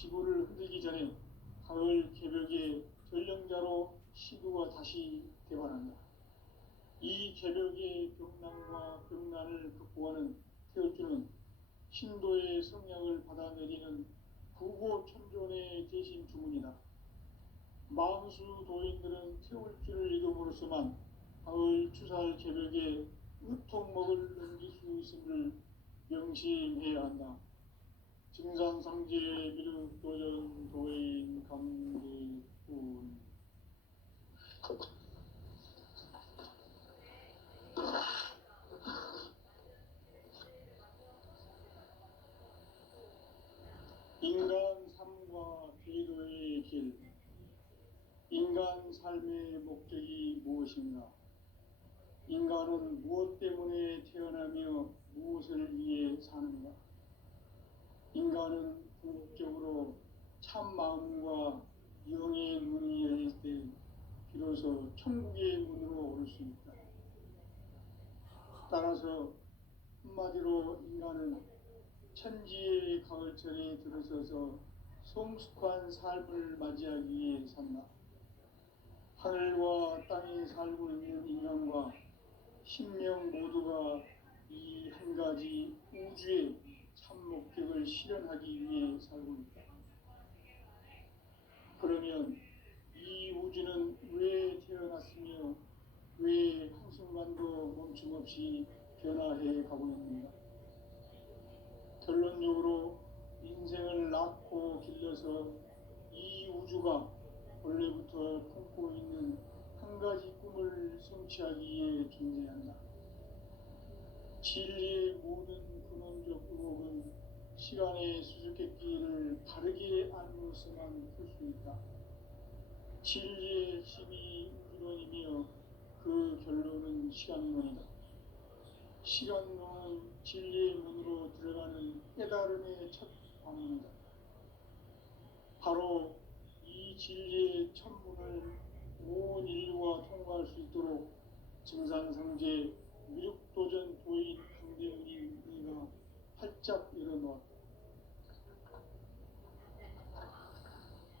지구를 흔들기 전에 가을 개벽의 전령자로 시구가 다시 되관한다. 이 개벽의 벽난과 벽난을 극복하는 태울주는 신도의 성약을 받아내리는 구고천존의 대신 주문이다. 만수 도인들은 태울주를 이름으로서만 가을 추살 개벽에 우통목을 넘길 수 있음을 명심해야 한다. 증산상제 미륵 도전 도인 강대군. 인간 삶과 기도의 길. 인간 삶의 목적이 무엇인가? 인간은 무엇 때문에 태어나며 무엇을 위해 사는가? 인간은 궁극적으로 참 마음과 영의 문이 열릴 때 비로소 천국의 문으로 올 수 있다. 따라서 한마디로 인간은 천지의 가을철에 들어서서 성숙한 삶을 맞이하기 위해 산다. 하늘과 땅에 살고 있는 인간과 신명 모두가 이 한 가지 우주의 참 목적을 실현하기 위해 살고 있다. 그러면 이 우주는 왜 태어났으며 왜 한순간도 멈춤없이 변화해 가고 있는가? 결론적으로 인생을 낳고 길러서 이 우주가 원래부터 품고 있는 한 가지 꿈을 성취하기 위해 존재한다. 진리의 모든 근원적 의혹은 시간의 수수께끼를 바르게 알므로서만 풀 수 있다. 진리의 핵심이 우주론이며 그 결론은 시간론이다. 시간론은 진리의 문으로 들어가는 깨달음의 첫 방문이다. 바로 이 진리의 첫 문을 온 인류가 통과할 수 있도록 증산상제 미륵도전 도인 강대훈이 우리가 활짝 열어놓았다.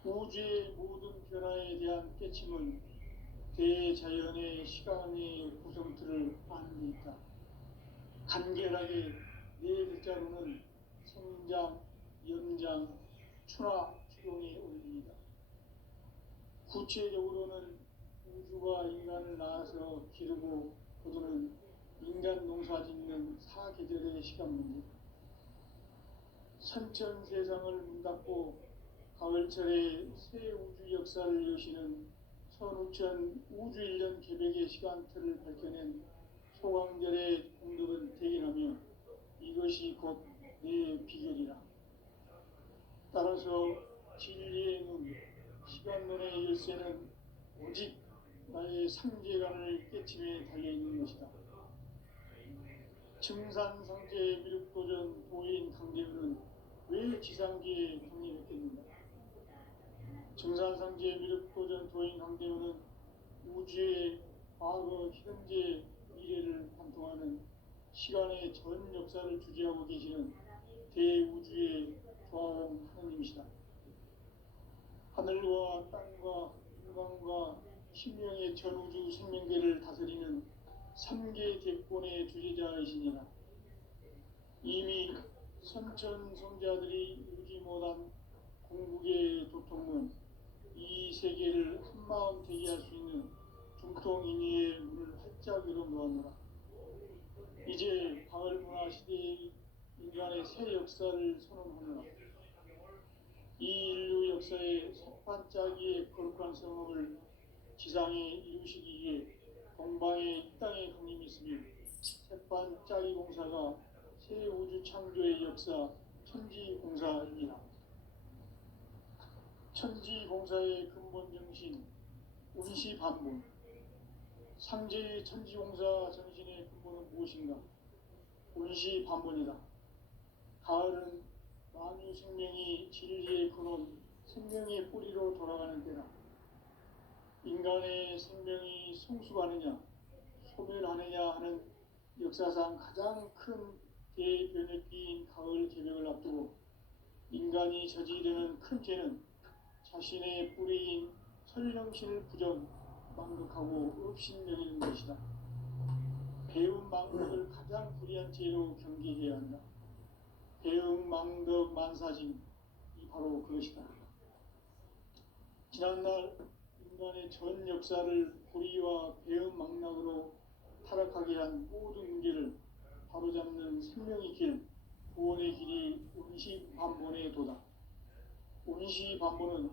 우주의 모든 변화에 대한 깨침은 대자연의 시간의 구성틀을 아는 데 있다. 간결하게 네 글자로는 생장, 연장, 추나 추동의 원리이다. 구체적으로는 우주가 인간을 낳아서 기르고 거두는 인간 농사 짓는 사계절의 시간 문제. 선천 세상을 문닫고 가을철에 새 우주 역사를 여시는 선우천 우주 1년 개벽의 시간틀을 밝혀낸 소강절의 공덕은 대견하며 이것이 곧 내 비결이라. 따라서 진리의 눈, 시간론의 열쇠는 오직 나의 상제관을 깨침에 달려있는 것이다. 증산상제 미륵도전 도인 강대훈은 왜 지상계에 강림했겠는가? 증산상제 미륵도전 도인 강대훈은 우주의 과거, 현재, 미래를 관통하는 시간의 전 역사를 주재하고 계시는 대우주의 조화원 하느님이시다. 하늘과 땅과 인간과 신명의 전우주 생명계를 다스리는 3계 대권의 주재자이시니라. 이미 선천성자들이 이루지 못한 궁극의 도통문, 이 세계를 한마음 되게 할 수 있는 중통인의의 문을 활짝 열어놓았노라. 이제 가을문화 시대의 인간의 새 역사를 선언하노라. 이 인류 역사의 석판짜기의 거룩한 성업을 지상에 이루시기 위해 동방의 이 땅에 강림이 있으며 색반짜기 공사가 새 우주 창조의 역사 천지공사입니다. 천지공사의 근본 정신 운시반문. 상제의 천지공사 정신의 근본은 무엇인가? 운시반문이다. 가을은 만유 생명이 진리의 근원, 생명의 뿌리로 돌아가는 때다. 인간의 생명이 성숙하느냐, 소멸하느냐 하는 역사상 가장 큰 대변혁기인 가을 개벽을 앞두고 인간이 저지르는 큰 죄는 자신의 뿌리인 설령신을 망극하고 업신여기는 것이다. 배움 망덕을 가장 불의한 죄로 경계해야 한다. 배움 망덕 만사짐이 바로 그것이다. 지난날 인간의 전 역사를 불의와 배움 망락으로 타락하게 한 모든 문제를 바로잡는 생명의 길, 구원의 길이 운시반본의 도다. 운시반본은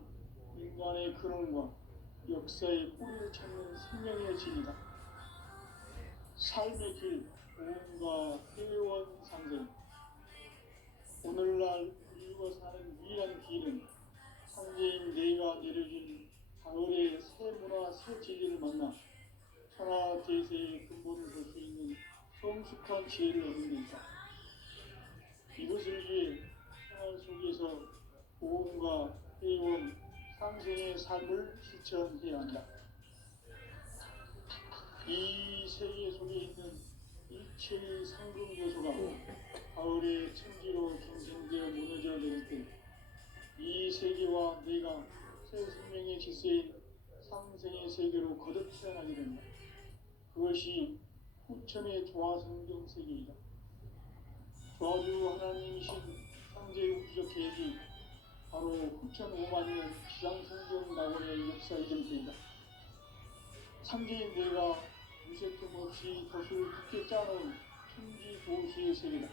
인간의 근원과 역사의 뿌리를 찾는 생명의 진이다. 삶의 길, 구원과 회원 상생. 오늘날 인류가 사는 유일한 길은 상제인 내가 내려준 가을의 새 문화 새 진리를 만나 천하 대세의 근본을 볼 수 있는 성숙한 지혜를 얻는 데 있다. 이것을 위해 생활 속에서 보험과 회원, 상생의 삶을 실천해야 한다. 이 세계 속에 있는 일체의 상금 요소가 가을의 천지로 경생되어 무너져 내릴 때 이 세계와 내가 새 생명의 질서인 상생의 세계로 거듭 태어나게 된다. 그것이 후천의 조화성경 세계이다. 조화주 하나님이신 상제의 우주적 계획이 바로 후천 5만 년 지상성경 낙원의 역사 이전때이다. 상제인 내가 무쇠틈 없이 덫을 굳게 짜놓은 천지 도시의 세계다.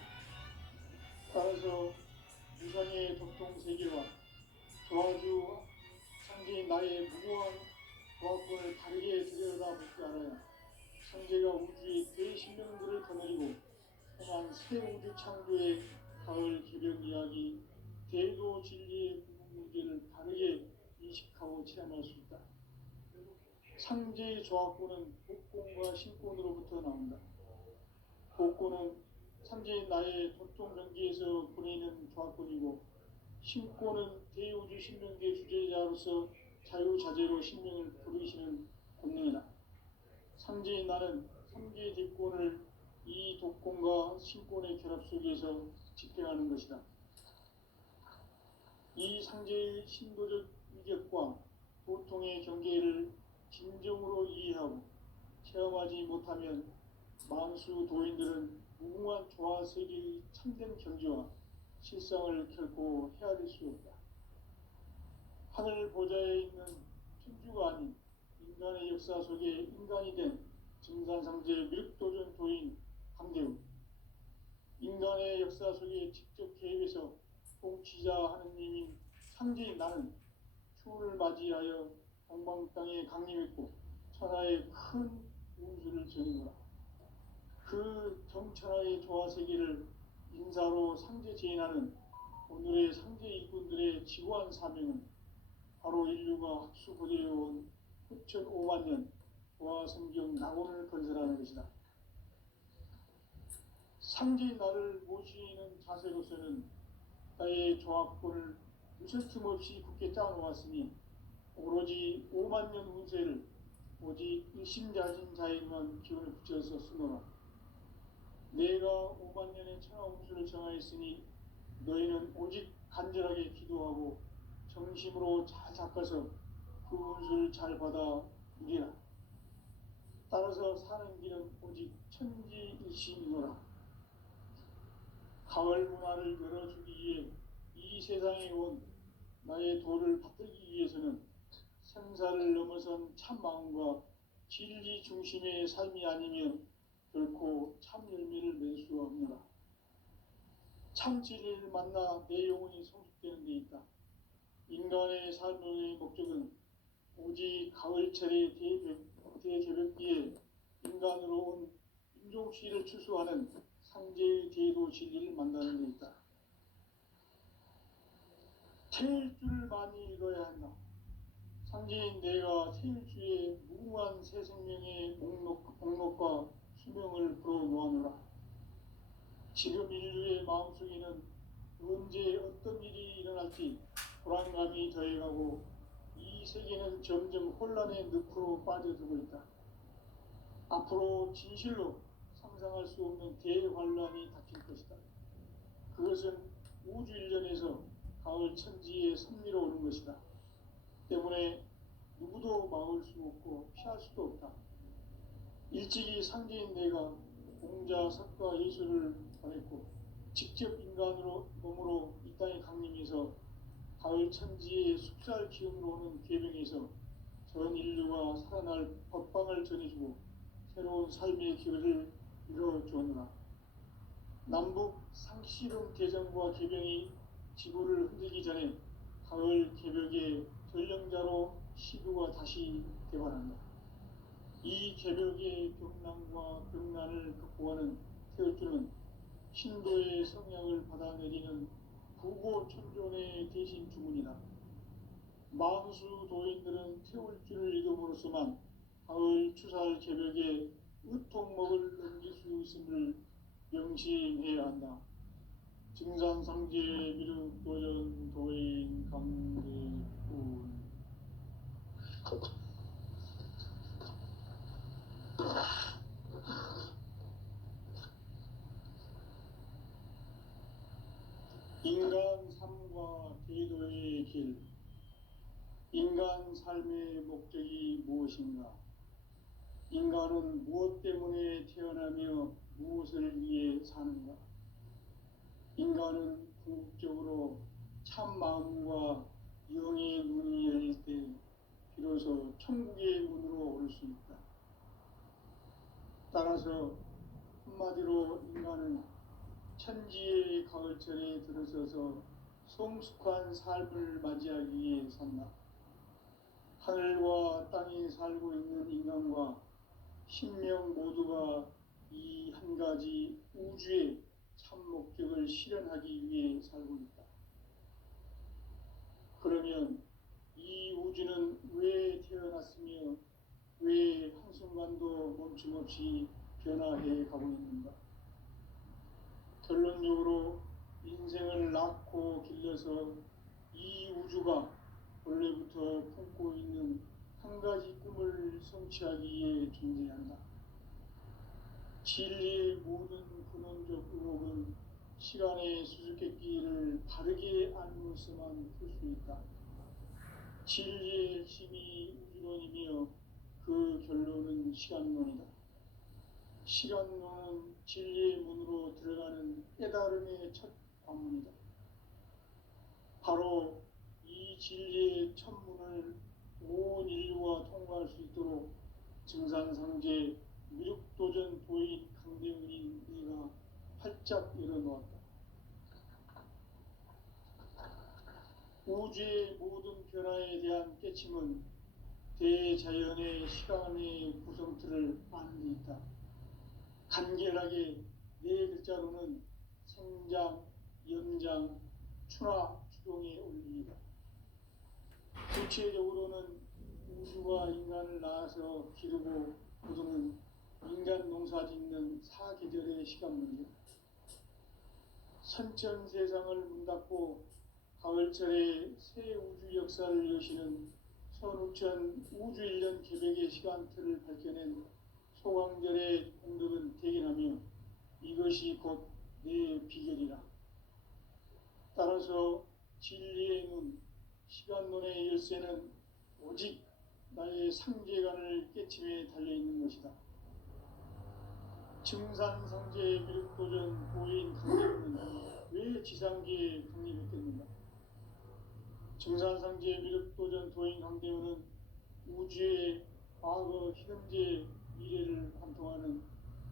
따라서 무상의 도통 세계와 조화주 상제인 나의 무모한 조화권을 다르게 들여다볼 줄 알아야 상제가 우주의 대신령들을 거느리고 행한 새 우주 창조의 가을 개벽 이야기, 대도 진리의 문제를 다르게 인식하고 체험할 수 있다. 상제의 조합권은 복권과 신권으로부터 나온다. 복권은 상제의 나의 도통 경계에서 보내는 조합권이고, 신권은 대우주 신명계 주제자로서 자유자재로 신명을 부르시는 권능이다. 상제의 나는 삼계의 대권을 이 독권과 신권의 결합 속에서 집행하는 것이다. 이 상제의 신도적 위격과 보통의 경계를 진정으로 이해하고 체험하지 못하면 만수 도인들은 무궁한 조화세계의 참된 경지와 실상을 결코 헤아릴 수 없다. 하늘 보좌에 있는 천주가 아닌 인간의 역사 속에 인간이 된 증산상제 밀도전 도인 강대우, 인간의 역사 속에 직접 개입해서 통치자 하느님인 상제인 나는 추운을 맞이하여 동방 땅에 강림했고 천하의 큰 운수를 전이노라. 그 정천하의 조화세계를 인사로 상제 제인하는 오늘의 상제 일꾼들의 지구한 사명은 바로 인류가 학수고대해온 후천 5만 년 조화성경 낙원을 건설하는 것이다. 상제인 나를 모시는 자세로서는 나의 조합권을 무슨 틈 없이 굳게 짜놓았으니 오로지 5만 년 운세를 오직 일심자진 자에만 기운을 붙여서 쓰노라. 내가 5만 년의 천하 운수를 정하였으니 너희는 오직 간절하게 기도하고 정심으로 잘 닦아서 그 운수를 잘 받아 누리라. 따라서 사는 길은 오직 천지일심이노라. 가을 문화를 열어주기 위해 이 세상에 온 나의 도를 받들기 위해서는 생사를 넘어선 참 마음과 진리 중심의 삶이 아니면 결코 참 열매를 맺을 수 없노라. 참 진리를 만나 내 영혼이 성숙되는 데 있다. 인간의 삶의 목적은 오직 가을철의 대개벽기에 인간으로 온 인종시를 추수하는 상제의 대도 진리를 만나는 데 있다. 태일 줄을 많이 읽어야 한다. 상제인 내가 태일주의 무궁한 새 생명의 목록과 수명을 불어모아노라. 지금 인류의 마음속에는 언제 어떤 일이 일어날지 불안감이 더해가고 이 세계는 점점 혼란의 늪으로 빠져들고 있다. 앞으로 진실로 상상할 수 없는 대환란이 닥칠 것이다. 그것은 우주 일전에서 가을 천지의 선미로 오는 것이다. 때문에 누구도 막을 수 없고 피할 수도 없다. 일찍이 상제인 내가 공자, 석가, 예수를 보냈고 직접 인간으로 몸으로 이 땅에 강림해서 가을 천지의 숲살 기운으로 오는 계명에서 전 인류가 살아날 법방을 전해주고 새로운 삶의 기회를 이뤄주었노라. 남북 상씨름 대전과 개병이 지구를 흔들기 전에 가을 개벽의 전령자로 시구가 다시 대발한다. 이 개벽의 병난과 병난을 극복하는 태울주는 신도의 성향을 받아내리는 부고천존의 대신 주문이다. 만수 도인들은 태울주를 이름으로서만 가을 추살 개벽에 의통목을 넘길 수 있음을 명심해야 한다. 증산상제 미륵도전 도인 강대군. 인간 삶과 대도의 길. 인간 삶의 목적이 무엇인가? 인간은 무엇 때문에 태어나며 무엇을 위해 사는가? 인간은 궁극적으로 참 마음과 영의 눈이 열릴 때 비로소 천국의 문으로 오를 수 있다. 따라서 한마디로 인간은 천지의 가을철에 들어서서 성숙한 삶을 맞이하기 위해 산다. 하늘과 땅에 살고 있는 인간과 신명 모두가 이 한 가지 우주의 참 목적을 실현하기 위해 살고 있다. 그러면 이 우주는 왜 태어났으며 왜 한순간도 멈춤없이 변화해 가고 있는가? 결론적으로 인생을 낳고 길러서 이 우주가 원래부터 품고 있는 한 가지 꿈을 성취하기 위해 존재한다. 진리의 모든 근원적 의혹은 시간의 수수께끼를 바르게 알므로서만 풀 수 있다. 진리의 핵심이 우주론이며 그 결론은 시간론이다. 시간론은 진리의 문으로 들어가는 깨달음의 첫 관문이다. 바로 이 진리의 첫 문을 온 인류가 통과할 수 있도록 증산상제 미륵도전 도인 강대훈인 네가 활짝 열어놓았다. 우주의 모든 변화에 대한 깨침은 대자연의 시간의 구성틀을 아는 데 있다. 간결하게 네 글자로는 생장, 연장, 추나 추동의 원리이다. 구체적으로는 우주가 인간을 낳아서 기르고 거두는 인간 농사 짓는 사계절의 시간문이다. 선천 세상을 문닫고 가을철에 새 우주 역사를 여시는 선우천 우주 1년 개벽의 시간틀을 밝혀낸 소강절의 공덕은 대견하며 이것이 곧 내 비결이라. 따라서 진리의 눈, 시간론의 열쇠는 오직 나의 상제관을 깨침에 달려있는 것이다. 증산상제 미륵도전 도인 강림은 왜 지상계에 강림했겠는가? 증산상제 미륵도전 도인 강림은 우주의 과거, 현재, 미래를 관통하는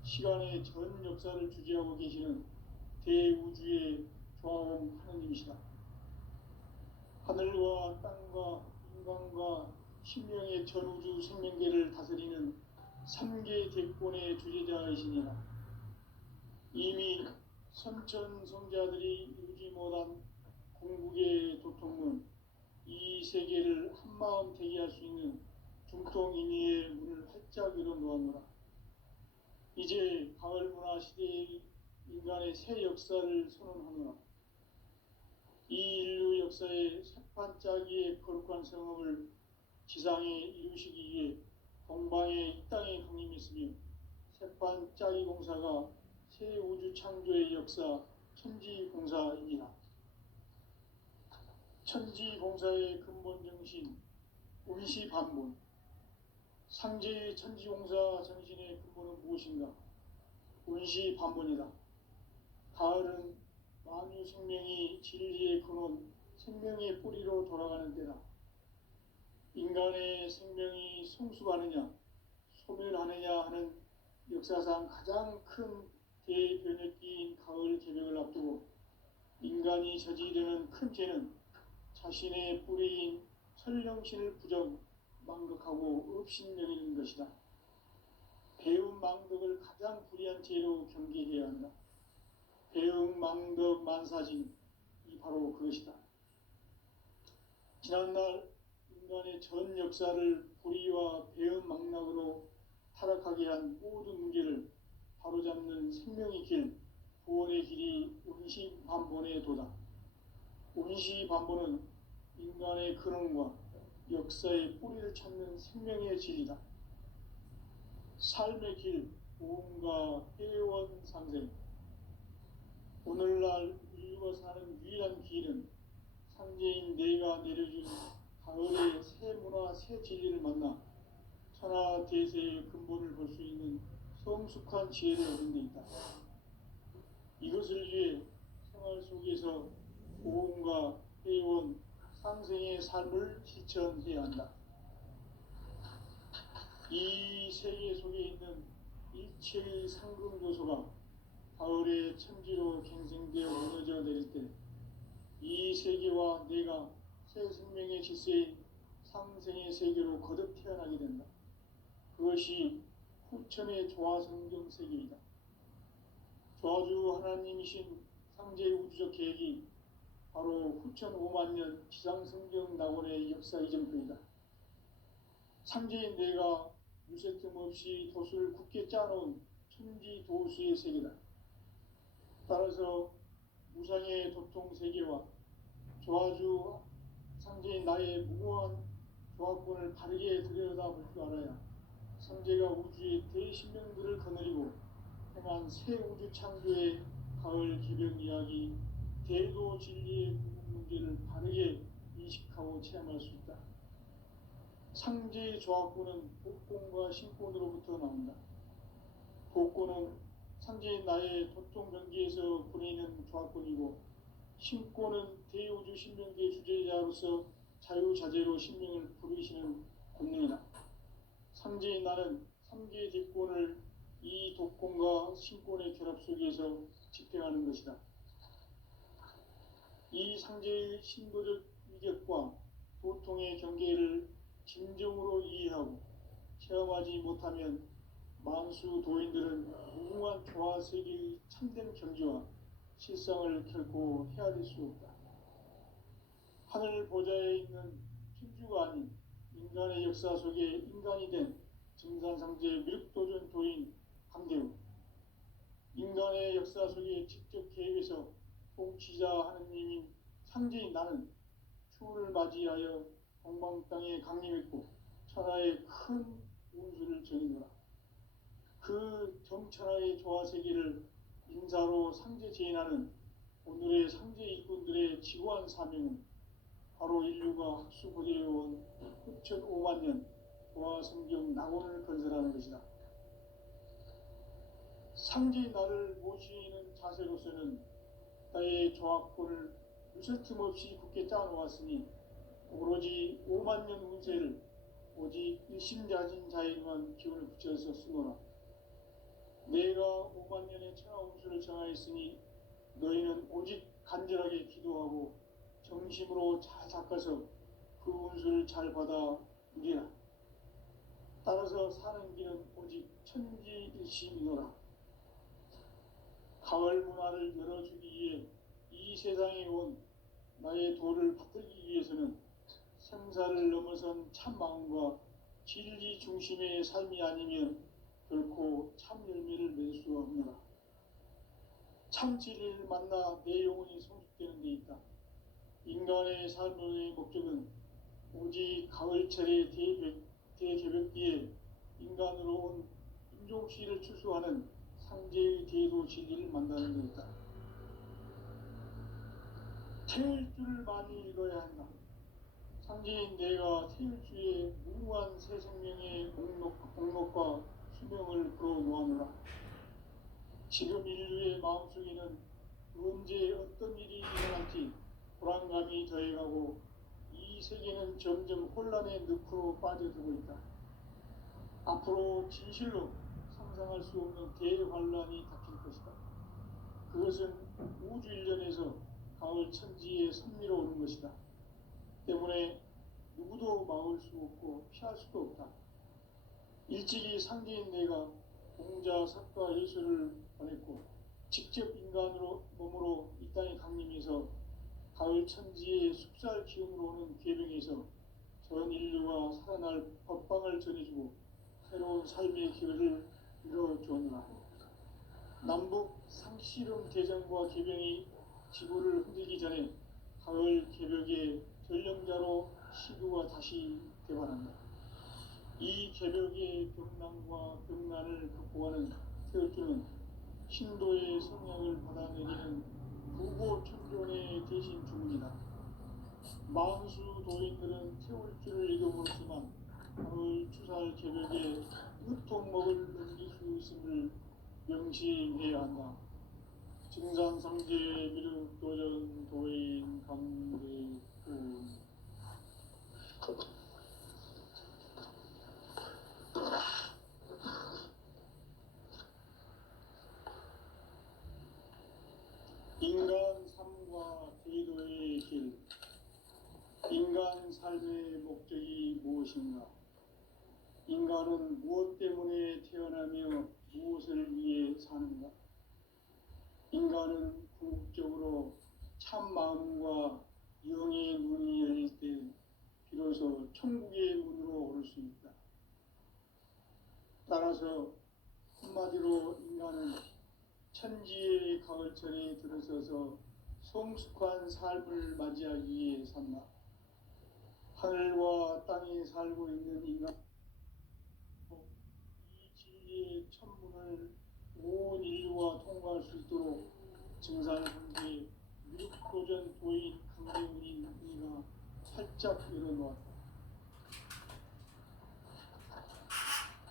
시간의 전 역사를 주재하고 계시는 대우주의 조화원 하느님이시다. 하늘과 땅과 인간과 신명의 전우주 생명계를 다스리는 3계 대권의 주재자이시니라. 이미 선천성자들이 이루지 못한 궁극의 도통문, 이 세계를 한마음 되게 할 수 있는 중통인의의 문을 활짝 열어놓았노라. 이제 가을 문화 시대의 인간의 새 역사를 선언하노라. 이 인류 역사의 새판짜기의 거룩한 성업을 지상에 이루시기 위해 동방에 이 땅에 강림했으며 새판짜기 공사가 새 우주 창조의 역사 천지공사이니라. 천지공사의 근본 정신, 운시반본. 상제의 천지공사 정신의 근본은 무엇인가? 운시반본이다. 가을은 만유 생명이 진리의 근원, 생명의 뿌리로 돌아가는 때다. 인간의 생명이 성숙하느냐, 소멸하느냐 하는 역사상 가장 큰 대변혁기인 가을 개벽을 앞두고 인간이 저지르는 큰 죄는 자신의 뿌리인 설령신을 부정, 망극하고 업신여기는 것이다. 배움 망덕을 가장 불의한 죄로 경계해야 한다. 배움 망덕 만사진이 바로 그것이다. 지난날 인간의 전 역사를 불의와 배움 망락으로 타락하게 한 모든 문제를 바로잡는 생명의 길, 구원의 길이 운시반본의 도다. 운시반본은 인간의 근원과 역사의 뿌리를 찾는 생명의 진리다. 삶의 길, 보험과 회원 상생. 오늘날 인류가 사는 유일한 길은 상제인 내가 내려준 가을의 새 문화, 새 진리를 만나 천하 대세의 근본을 볼 수 있는 성숙한 지혜를 얻는 데 있다. 이것을 위해 생활 속에서 보험과 회원, 상생의 삶을 실천해야 한다. 이 세계 속에 있는 일체의 상금 요소가 가을의 천지로 갱생되어 무너져 내릴 때 이 세계와 내가 새 생명의 질서인 상생의 세계로 거듭 태어나게 된다. 그것이 후천의 조화성경 세계이다. 조화주 하나님이신 상제의 우주적 계획이 바로 후천 5만 년 지상성경 낙원의 역사 이전표이다. 상제인 내가 유세틈 없이 도수를 굳게 짜놓은 천지 도수의 세계다. 따라서 무상의 도통 세계와 조화주 상제인 나의 무궁한 조화권을 바르게 들여다볼 줄 알아야 상제가 우주의 대신명들을 거느리고 행한 새 우주 창조의 가을 개벽 이야기, 대도 진리의 문제를 바르게 인식하고 체험할 수 있다. 상제의 조화권은 복권과 신권으로부터 나온다. 복권은 상제인 나의 도통 경계에서 보내는 조화권이고, 신권은 대우주 신명계의 주제자로서 자유자재로 신명을 부르시는 권능이다. 상제인 나는 3개의 대권을 이 독권과 신권의 결합 속에서 집행하는 것이다. 이 상제의 신도적 위격과 도통의 경계를 진정으로 이해하고 체험하지 못하면 만수 도인들은 무궁한 조화세계의 참된 경지와 실상을 결코 헤아릴 수 없다. 하늘 보좌에 있는 천주가 아닌 인간의 역사 속에 인간이 된 증산상제 미륵도전 도인 강대우, 인간의 역사 속에 직접 개입해서 통치자 하느님인 상제인 나는 추운을 맞이하여 동방 땅에 강림했고 천하의 큰 운수를 전이노라. 그 정천하의 조화세계를 인사로 상제 제인하는 오늘의 상제 일꾼들의 지구한 사명은 바로 인류가 학수고대해온 후천 5만 년 조화성경 낙원을 건설하는 것이다. 상제인 나를 모시는 자세로서는 나의 조화권을 유설틈 없이 굳게 짜놓았으니 오로지 5만 년 운세를 오직 일심자진 자에게만 기운을 붙여서 쓰노라. 내가 5만 년의 천하 운수를 정하였으니 너희는 오직 간절하게 기도하고 정심으로 잘 닦아서 그 운수를 잘 받아 누리라. 따라서 사는 길은 오직 천지일심이노라. 가을 문화를 열어주기 위해 이 세상에 온 나의 도를 받들기 위해서는 생사를 넘어선 참 마음과 진리 중심의 삶이 아니면 결코 참 열매를 맺을 수 없노라. 참 진리를 만나 내 영혼이 성숙되는 데 있다. 인간의 삶의 목적은 오직 가을철의 대개벽기에 인간으로 온 인종시를 추수하는 상제의 대도 진리를 만나는 데 있다. 태을 줄을 많이 읽어야 한다. 상제인 내가 태을주의 무궁한 새 생명의 목록과 수명을 풀어놓아노라. 지금 인류의 마음속에는 언제 어떤 일이 일어날지 불안감이 더해가고 이 세계는 점점 혼란의 늪으로 빠져들고 있다. 앞으로 진실로 상상할 수 없는 대환란이 닥칠 것이다. 그것은 우주 일련에서 가을 천지에 선미로 오는 것이다. 때문에 누구도 막을 수 없고 피할 수도 없다. 일찍이 상제인 내가 공자, 석가, 예수를 보냈고 직접 인간으로 몸으로 이 땅에 강림해서 가을 천지의 숲살 기운으로 오는 계명에서 전 인류가 살아날 법방을 전해주고 새로운 삶의 기회를 이뤄주었노라. 남북 상씨름 대전과 계병이 지구를 흔들기 전에 가을 개벽의 전령자로 시구가 다시 개발한다. 이 개벽의 병난과 병난을 극복하는 태을주는 신도의 성향을 받아내리는 부고천존의 대신 주문이다. 만수 도인들은 태울주를 읽어보지만 가을 추살 개벽에 으통먹을 넘길 수 있음을 명심해야 한다. 증산상제 미륵도전 도인 강대군 인간 삶과 제도의 길. 인간 삶의 목적이 무엇인가? 인간은 무엇 때문에 태어나며 무엇을 위해 사는가? 인간은 궁극적으로 참 마음과 영의 문이 열릴 때 비로소 천국의 문으로 오를 수 있다. 따라서 한마디로 인간은 천지의 가을철에 들어서서 성숙한 삶을 맞이하기 위해 산다. 하늘과 땅에 살고 있는 인간, 이 진리의 천문을 온 인류가 통과할 수 있도록 증산상제 미륵도전 도인 강대훈인 이가 활짝 열어놓았다.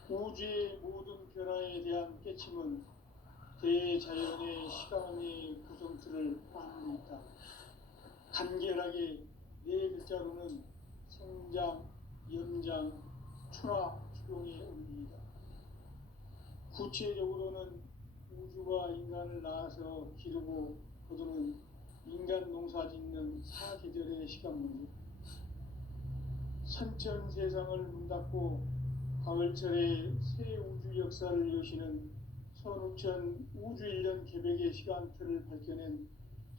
우주의 모든 변화에 대한 깨침은 대자연의 시간의 구성틀을 따르고 있다. 간결하게 네 글자로는 생장, 연장, 추나, 추동의 의미이다. 구체적으로는 우주가 인간을 낳아서 기르고 거두는 인간 농사 짓는 사계절의 시간 문제. 선천 세상을 문닫고 가을철에 새 우주 역사를 여시는 선우천 우주일년 개벽의 시간틀을 밝혀낸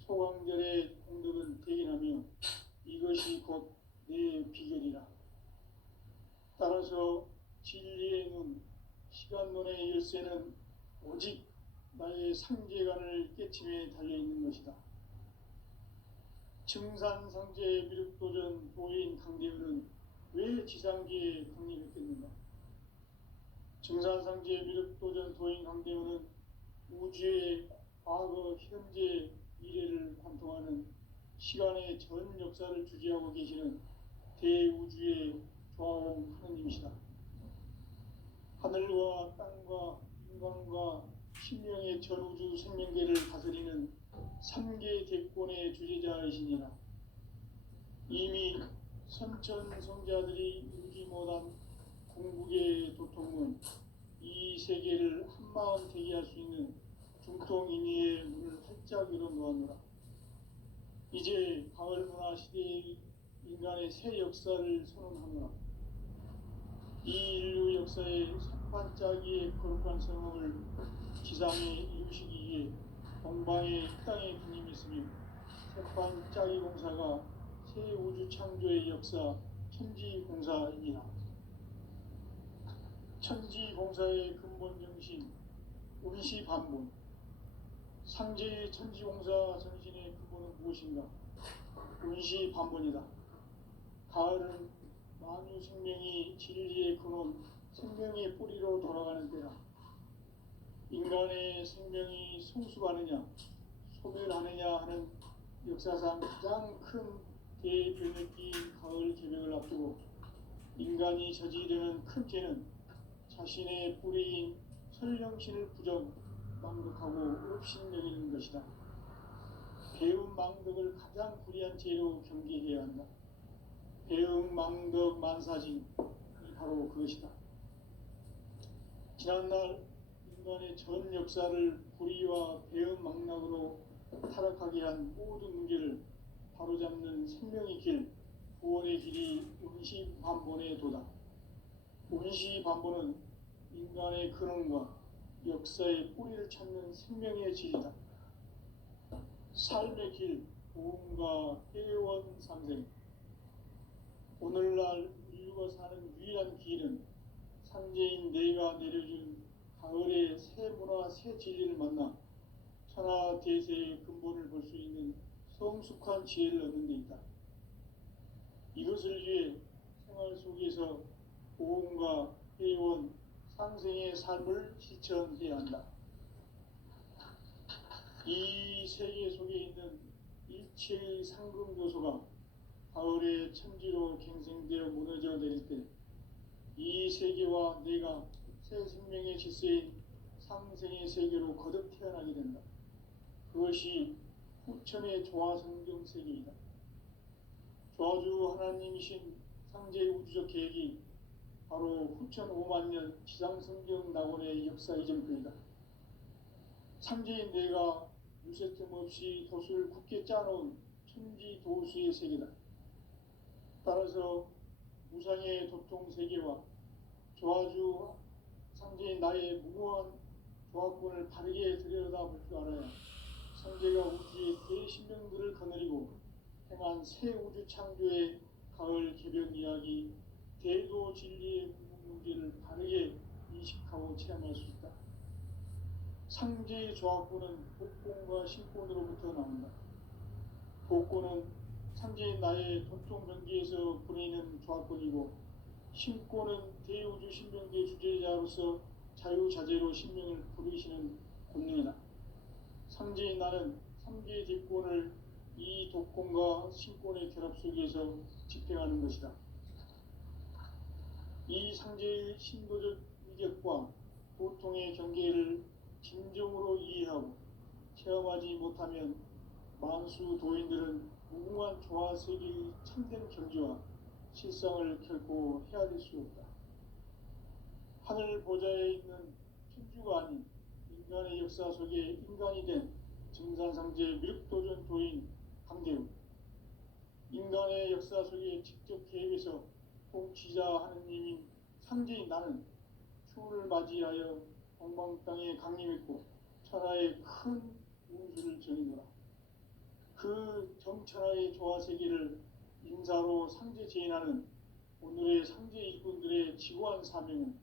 소강절의 공덕은 대견하며 이것이 곧 내 비결이라. 따라서 진리의 눈, 시간론의 열쇠는 오직 나의 상제관을 깨침에 달려있는 것이다. 증산상제 미륵도전 도인 강대훈은 왜 지상계에 강림했겠는가? 증산상제 미륵도전 도인 강대훈은 우주의 과거, 현재, 미래를 관통하는 시간의 전 역사를 주재하고 계시는 대우주의 조화원 하느님이시다. 하늘과 땅과 인간과 신명의 전우주 생명계를 다스리는 삼계 대권의 주재자이시니라. 이미 선천 성자들이 이루지 못한 궁극의 도통은 이 세계를 한마음 되게 할 수 있는 중통인의의 문을 활짝 열어놓았노라. 이제 가을 문화 시대의 인간의 새 역사를 선언하노라. 이 인류 역사의 석반짜기의 거룩한 성업을 지상에 이루시기 위해 동방의 땅에 군림했으며 석반짜기 공사가 새 우주 창조의 역사 천지공사이니라. 천지공사의 근본 정신 운시반본. 상제의 천지공사 정신의 근본은 무엇인가? 운시반본이다. 가을은 만유 생명이 진리의 근원, 생명의 뿌리로 돌아가는 때라. 인간의 생명이 성숙하느냐, 소멸하느냐 하는 역사상 가장 큰 대변혁기인 가을 개벽을 앞두고 인간이 저지르는 큰 죄는 자신의 뿌리인 설령신을 부정, 망독하고 업신여기는 것이다. 배움 망덕을 가장 불의한 죄로 경계해야 한다. 배움 망덕 만사진이 바로 그것이다. 지난날 인간의 전 역사를 불의와 배움 망락으로 타락하게 한 모든 문제를 바로잡는 생명의 길, 구원의 길이 운시반본의 도다. 운시반본은 인간의 근원과 역사의 뿌리를 찾는 생명의 질이다. 삶의 길, 보험과 회원 상생. 오늘날 인류가 사는 유일한 길은 상제인 내가 내려준 가을의 새 문화, 새 진리를 만나 천하 대세의 근본을 볼 수 있는 성숙한 지혜를 얻는 데 있다. 이것을 위해 생활 속에서 보험과 회원, 상생의 삶을 실천해야 한다. 이 세계 속에 있는 일체의 상금 요소가 가을의 천지로 갱생되어 무너져 내릴 때 이 세계와 내가 새 생명의 질서인 상생의 세계로 거듭 태어나게 된다. 그것이 후천의 조화성경 세계이다. 조화주 하나님이신 상제의 우주적 계획이 바로 후천 5만 년 지상성경 낙원의 역사 이전표이다. 상제인 내가 유세틈 없이 도수를 굳게 짜놓은 천지 도수의 세계다. 따라서 무상의 도통 세계와 조화주 상제인 나의 무모한 조화권을 바르게 들여다볼 줄 알아야 상제가 우주의 대신명들을 거느리고 행한 새 우주 창조의 가을 개변 이야기, 대도 진리의 문제를 바르게 인식하고 체험할 수 있다. 상제의 조화권은 복권과 신권으로부터 나온다. 복권은 상제인 나의 도통 변기에서 보내는 조화권이고, 신권은 대우주 신명계 주제자로서 자유자재로 신명을 부르시는 권능이다. 상제인 나는 3개의 대권을 이 독권과 신권의 결합 속에서 집행하는 것이다. 이 상제의 신도적 위력과 보통의 경계를 진정으로 이해하고 체험하지 못하면 만수 도인들은 무궁한 조화 세계의 참된 경지와 실상을 결코 헤아릴 수 없다. 하늘 보좌에 있는 천주가 아닌 인간의 역사 속에 인간이 된 증산상제 미륵도전 도인 강대우, 인간의 역사 속에 직접 계획해서 통치자 하느님인 상제인 나는 추운을 맞이하여 동방 땅에 강림했고 천하의 큰 운수를 전이노라. 그 정천하의 조화세계를 인사로 상제 제인하는 오늘의 상제 일꾼들의 지고한 사명은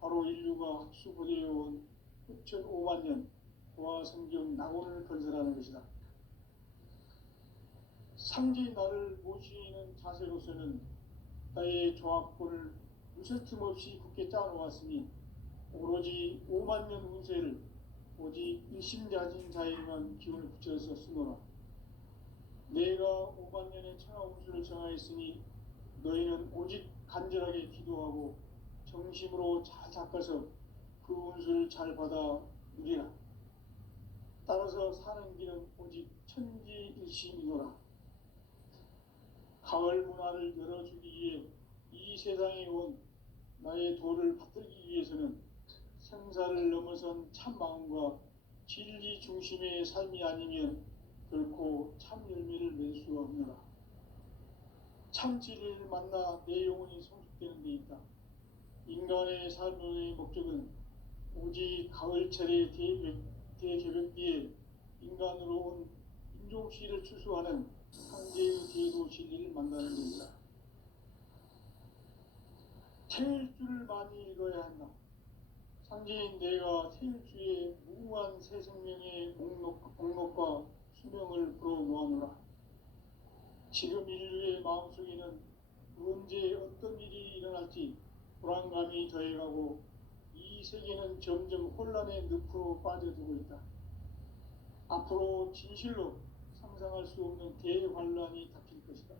바로 인류가 학수고대해온 후천 5만 년 조화성경 낙원을 건설하는 것이다. 상제인 나를 모시는 자세로서는 나의 조합권을 무슨 틈 없이 굳게 짜놓았으니 오로지 5만 년 운세를 오직 일심자진 자에게만 기운을 붙여서 쓰노라. 내가 5만 년의 천하 운수를 정하였으니 너희는 오직 간절하게 기도하고 정심으로 잘 닦아서 그 운수를 잘 받아 누리라. 따라서 사는 길은 오직 천지일심이노라. 가을 문화를 열어주기 위해 이 세상에 온 나의 도를 받들기 위해서는 생사를 넘어선 참 마음과 진리 중심의 삶이 아니면 결코 참 열매를 맺을 수가 없노라. 참 진리를 만나 내 영혼이 성숙되는 데 있다. 인간의 삶의 목적은 오직 가을철의 대개벽기에 인간으로 온 인종씨를 추수하는 상제의 대도 진리를 만나는 데 있다. 태일주를 많이 읽어야 한다. 상제인 내가 태일주의 무궁한 새 생명의 목록과 수명을 불어놓아노라. 지금 인류의 마음속에는 언제 어떤 일이 일어날지 불안감이 더해가고 이 세계는 점점 혼란의 늪으로 빠져들고 있다. 앞으로 진실로 상상할 수 없는 대환란이 닥칠 것이다.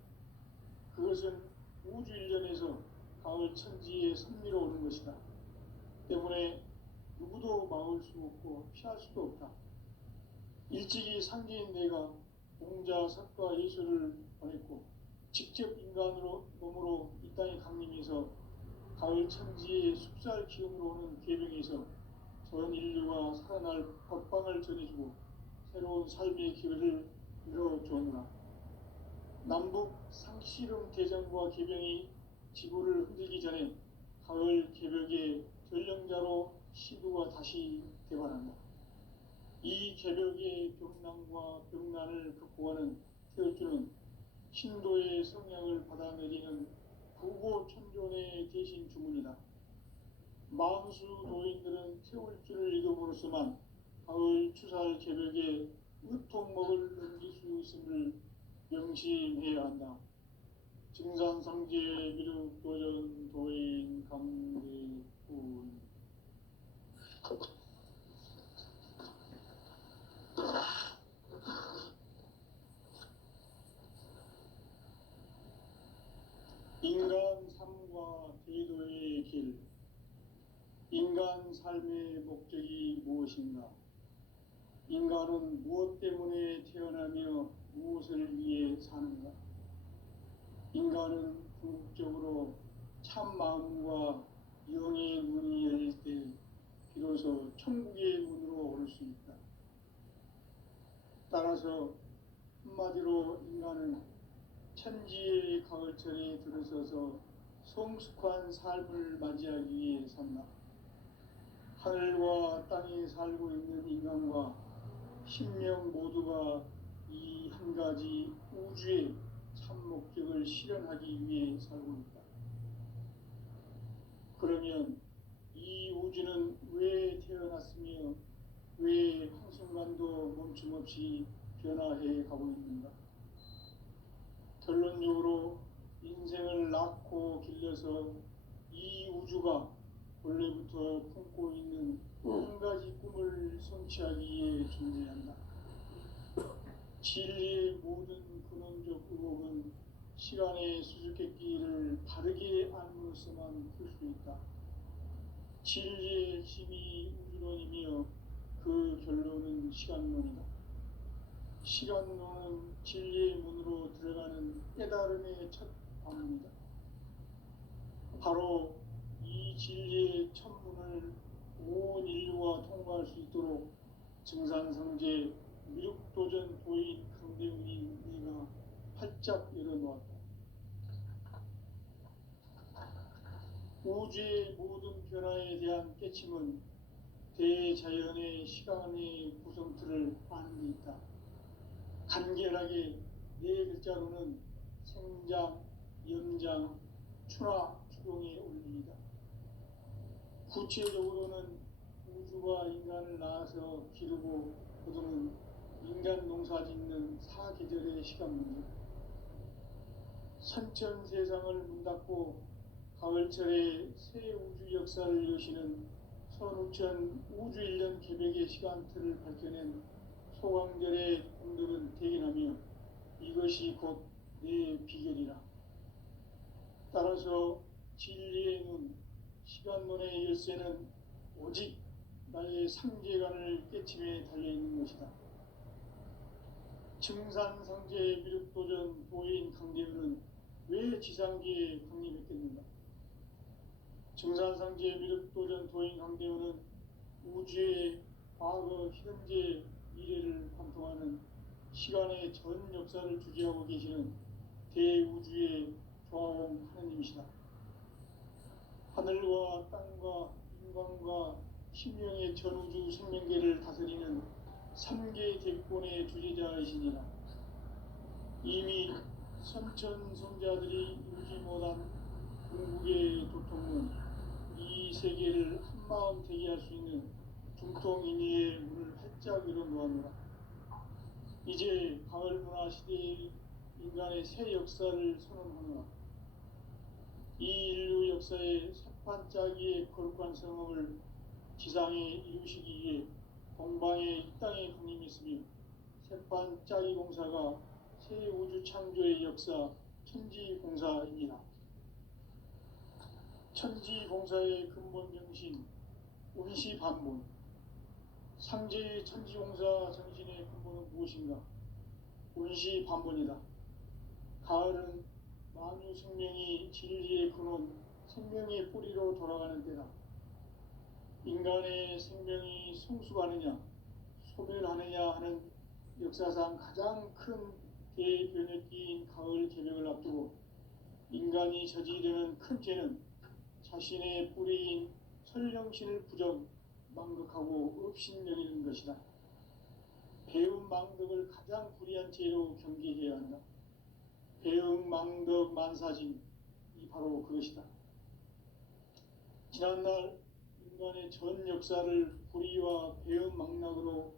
그것은 우주 일련에서 가을 천지의 선미로 오는 것이다. 때문에 누구도 막을 수 없고 피할 수도 없다. 일찍이 상제인 내가 공자, 석가, 예수를 보냈고 직접 인간으로 몸으로 이 땅에 강림해서 가을 천지의 숲살 기운으로 오는 계명에서 전 인류가 살아날 법방을 전해주고 새로운 삶의 기회를 열어주었노라. 남북 상씨름 대전과 계병이 지구를 흔들기 전에 가을 개벽의 전령자로 시부가 다시 대발한다. 이 개벽의 병난과 병난을 극복하는 태울주는 신도의 성향을 받아내리는 부고천존의 대신 주문이다. 만수 도인들은 태울주를 읽음으로써만 가을 추살 개벽의 으통목을 넘길 수 있음을 명심해야 한다. 증산상제 미륵도전 도인 강대군. 인간 삶과 제도의 길. 인간 삶의 목적이 무엇인가? 인간은 무엇 때문에 태어나며 무엇을 위해 사는가? 인간은 궁극적으로 참 마음과 영의 문이 열릴 때 비로소 천국의 문으로 오를 수 있다. 따라서 한마디로 인간은 천지의 가을철에 들어서서 성숙한 삶을 맞이하기 위해 산다. 하늘과 땅에 살고 있는 인간과 신명 모두가 이 한 가지 우주의 참 목적을 실현하기 위해 살고 있다. 그러면 이 우주는 왜 태어났으며 왜 한순간도 멈춤없이 변화해 가고 있는가? 결론적으로 인생을 낳고 길러서 이 우주가 원래부터 품고 있는 한 가지 꿈을 성취하기 위해 존재한다. 진리의 모든 근원적 의혹은 시간의 수수께끼를 바르게 알므로써만 풀 수 있다. 진리의 핵심이 우주론이며 그 결론은 시간론이다. 시간론은 진리의 문으로 들어가는 깨달음의 첫 방문이다. 바로 이 진리의 첫 문을 온 인류가 통과할 수 있도록 증산성제 미륵도전 도인 강대훈인 네가 활짝 열어놓았다. 우주의 모든 변화에 대한 깨침은 대자연의 시간의 구성틀을 아는 데 있다. 간결하게 네 글자로는 생장, 연장, 추나 추동의 원리이다. 구체적으로는 우주가 인간을 낳아서 기르고 거두는 인간 농사 짓는 사계절의 시간문이다. 선천 세상을 문닫고 가을철에 새 우주 역사를 여시는 선우천 우주 일년 개벽의 시간틀을 밝혀낸 소강절의 공들은 대견하며 이것이 곧 내 비결이라. 따라서 진리의 눈, 시간론의 열쇠는 오직 나의 상계관을 깨침에 달려있는 것이다. 증산상제 미륵도전 도인 강대훈은 왜 지상계에 강림했겠는가? 증산상제 미륵도전 도인 강대훈은 우주의 과거, 현재, 미래를 관통하는 시간의 전 역사를 주재하고 계시는 대우주의 조화원 하느님이시다. 하늘과 땅과 인간과 신명의 전우주 생명계를 다스리는 3개 대권의 주재자이시니라. 이미 선천성자들이 이루지 못한 궁극의 도통은 이 세계를 한마음 되게 할 수 있는 중통인의의 문을 활짝 열어놓았노라. 이제 가을 문화 시대의 인간의 새 역사를 선언하노라. 이 인류 역사의 석판짜기의 거룩한 성업을 지상에 이루시기 위해 동방의 이 땅에 강림했으며 세판 짜기 공사가 새 우주 창조의 역사 천지공사입니다. 천지공사의 근본 정신 운시반본. 상제의 천지공사 정신의 근본은 무엇인가? 운시반본이다. 가을은 만유 생명이 진리의 근원, 생명의 뿌리로 돌아가는 때다. 인간의 생명이 성숙하느냐, 소멸하느냐 하는 역사상 가장 큰 대변혁기인 가을 개벽을 앞두고 인간이 저지르는 큰 죄는 자신의 뿌리인 설령신을 부정, 망극하고 업신여기는 것이다. 배움 망덕을 가장 불의한 죄로 경계해야 한다. 배움 망덕 만사짐이 바로 그것이다. 지난날 인간의 전 역사를 불의와 배움 망락으로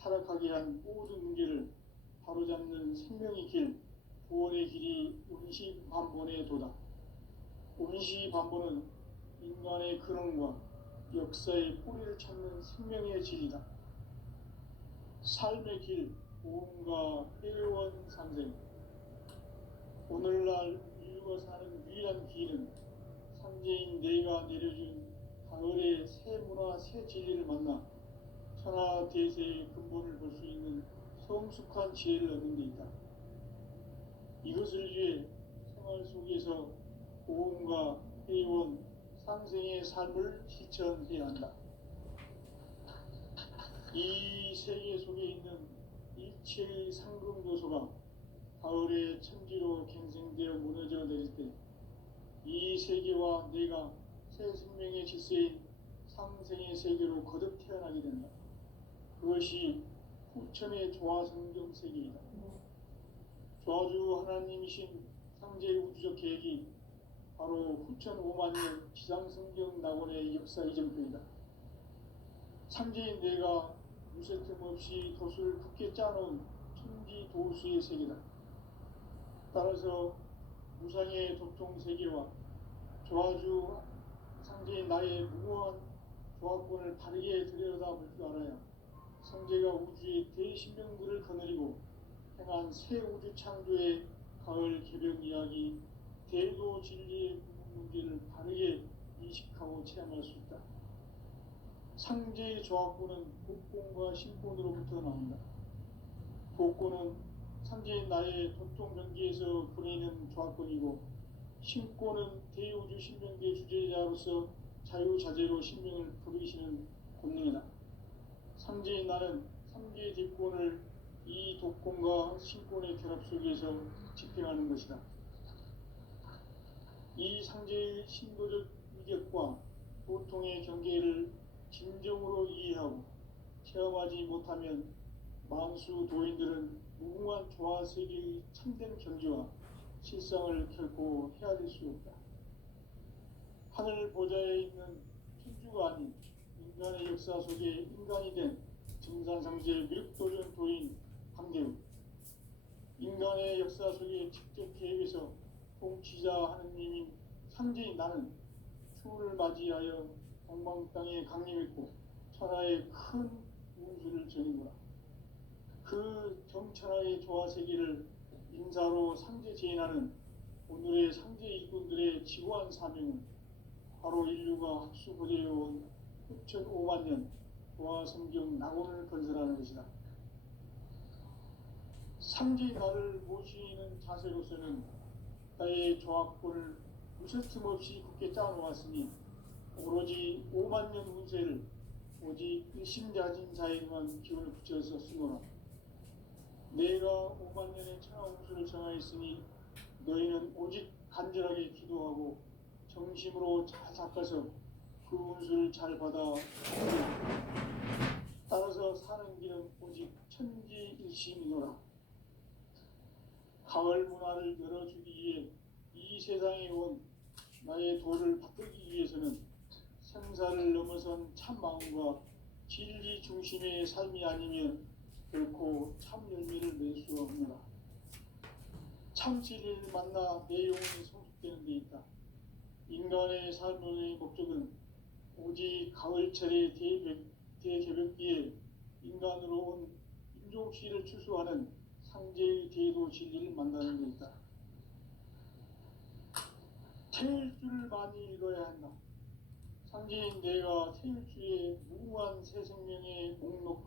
타락하게 한 모든 문제를 바로잡는 생명의 길, 구원의 길이 운시반본의 도다. 운시반본은 인간의 근원과 역사의 뿌리를 찾는 생명의 질이다. 삶의 길, 보험과 회원 상생. 오늘날 인류가 사는 유일한 길은 상제인 내가 내려준 가을의 새 문화, 새 진리를 만나 천하대세의 근본을 볼 수 있는 성숙한 지혜를 얻는 데 있다. 이것을 위해 생활 속에서 보험과 회원, 상생의 삶을 실천해야 한다. 이 세계 속에 있는 일체의 상금 요소가 가을의 천지로 갱생되어 무너져 내릴 때 이 세계와 내가 새 생명의 질서인 상생의 세계로 거듭 태어나게 된다. 그것이 후천의 조화성경 세계이다. 조화주 하나님이신 상제의 우주적 계획이 바로 후천 5만 년 지상성경 낙원의 역사 이전표이다. 상제인 내가 무쇠 틈 없이 돛을 굳게 짜놓은 천지 도수의 세계다. 따라서 무상의 도통 세계와 조화주 상제인 나의 무모한 조화권을 바르게 들여다볼 줄 알아야 상제가 우주의 대신명들을 거느리고 행한 새 우주 창조의 가을 개벽 이야기, 대도 진리의 문제를 바르게 인식하고 체험할 수 있다. 상제의 조화권은 복권과 신권으로부터 나온다. 복권은 상제인 나의 도통 경계에서 보내는 조화권이고, 신권은 대우주 신명계 주제자로서 자유자재로 신명을 부르시는 권능이다. 상제인 나는 상제의 뒷권을 이 독권과 신권의 결합 속에서 집행하는 것이다. 이 상제의 신도적 위력과 보통의 경계를 진정으로 이해하고 체험하지 못하면 만수 도인들은 무궁한 조화 세계의 참된 경지와 실상을 결코 헤아릴 수 없다. 하늘 보좌에 있는 천주가 아닌 인간의 역사 속에 인간이 된 증산상제 미륵도전 도인 강대우, 인간의 역사 속에 직접 계획해서 통치자 하느님인 상제인 나는 추운을 맞이하여 동방 땅에 강림했고 천하의 큰 운수를 전이노라. 그 정천하의 조화세계를 인사로 상제 제인하는 오늘의 상제 일꾼들의 지구한 사명은 바로 인류가 합수보재해온 후천 5만 년 조화성경 낙원을 건설하는 것이다. 상제의 나를 모시는 자세로서는 나의 조화권을 무쇠틈 없이 굳게 짜놓았으니 오로지 5만 년 운세를 오직 일심자진 자에게만 기운을 붙여서 쓰노라. 내가 5만 년의 천하 운수를 정하였으니 너희는 오직 간절하게 기도하고 정심으로 잘 닦아서 그 운수를 잘 받아 따라서 사는 길은 오직 천지일심이노라. 가을 문화를 열어주기 위해 이 세상에 온 나의 도를 받들기 위해서는 생사를 넘어선 참 마음과 진리 중심의 삶이 아니면 결코 참 열매를 낼 수가 없노라. 참 진리를 만나 내 영혼이 성숙되는 데 있다. 인간의 삶의 목적은 오직 가을철의 대개벽기에 인간으로 온 순종시를 추수하는 상제의 제도 진리를 만나는 것이다. 태일주를 많이 읽어야 한다. 상제인 내가 태일주의 무궁한 새 생명의 목록